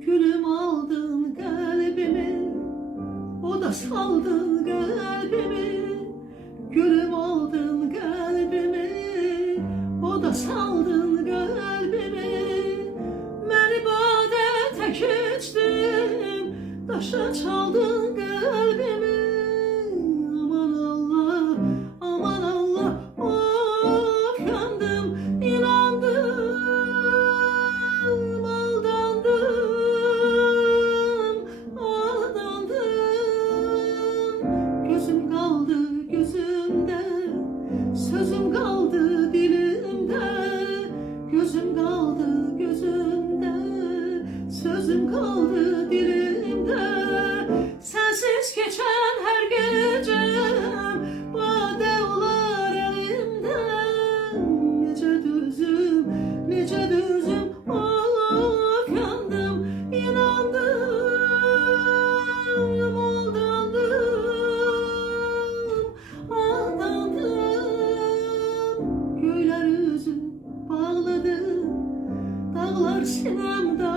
Gülüm aldın kalbimi, o da saldın kalbimi. Gülüm aldın kalbimi, o da saldın kalbimi. Məni badə tək içdin, daşa çaldın kalbimi. Aman Allah, aman Allah, of yandım, inandım, aldandım, aldandım. Gözüm kaldı gözümde, sözüm kaldı dilimde. Gözüm kaldı gözümde, sözüm kaldı dilimde. Sensiz geçen her gecem bade olar elimden. Nece düzüm, nece düzüm, of yandım, inandım, aldandım, aldandım. Göyler üzüm bağladı, dağlar sinemde